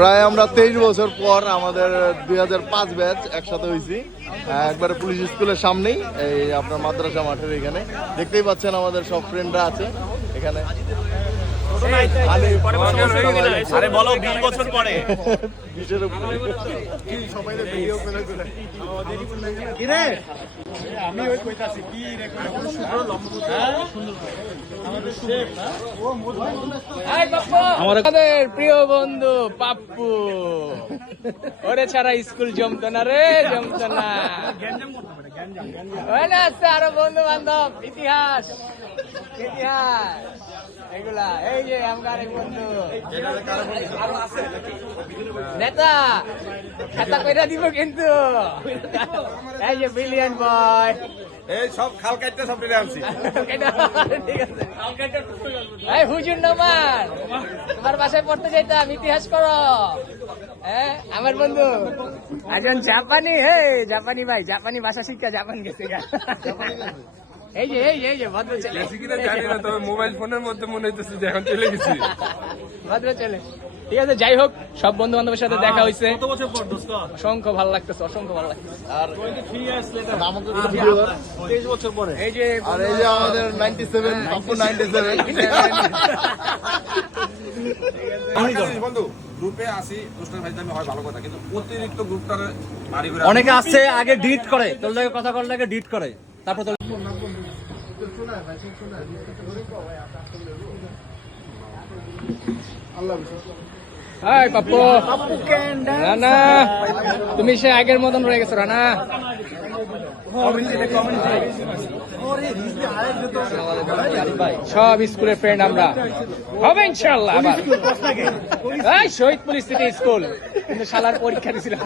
প্রায় আমরা 23 বছর পর আমাদের 2005 ব্যাচ একসাথে হয়েছি একবারে পুলিশ স্কুলের সামনেই, এই আপনার মাদ্রাসা মাঠের এখানে দেখতেই পাচ্ছেন আমাদের সব ফ্রেন্ডরা আছে এখানে। আরে বলো 20 বছর পরে আমি ওই কইতাছি কি রে আমাদের প্রিয় বন্ধু পাপ্পু, ওরে ছাড়া স্কুল জমতো না রে, জমতো না। আছে আরো বন্ধু বান্ধব, ইতিহাস ইতিহাস এগুলা। এই যে আমার এক বন্ধু নেতা, খাতা কইরা দিব কিন্তু। এই যে বিলিয়ন বয়, এই সব খাল কাটতে সব দিলে আনছি। ঠিক আছে। এই হুজুর নামান, তোমার বাসায় পড়তে যাইতাম, ইতিহাস করো। হ্যাঁ আমার বন্ধু একজন জাপানি, হে জাপানি ভাই, জাপানি ভাষা শিক্ষা জাপান গেছে। এই যে এই যে ভদ্র ছেলে, জানি না, তবে মোবাইল ফোনের মধ্যে মনে হইতেছে যে এখন চলে গেছি। ভদ্র ছেলে। ঠিক আছে, যাই হোক, সব বন্ধু বান্ধবের সাথে দেখা হয়েছে, অসংখ্য ভালো লাগতেছে, অসংখ্য ভালো লাগতেছে। আর 23 বছর পরে এই যে আর এই যে আমাদের 97 পাপ্পু 97 বন্ধু গ্রুপে আসি অনুষ্ঠান ভাই হয় ভালো কথা, কিন্তু অতিরিক্ত গ্রুপটার বাড়ি ঘুরে অনেকে আসছে আগে ডিট করে, তোর লাগে কথা কর লাগে ডিট করে, তারপর তোর হাই পাপ্পু। রানা, তুমি সে আগের মতন রয়ে গেছো রানা। সব স্কুলের ফ্রেন্ড আমরা, হবে ইনশাল্লাহ আবার। এই শহীদ পুলিশ সিটি স্কুল, কিন্তু শালার পরীক্ষা দিয়েছিলাম।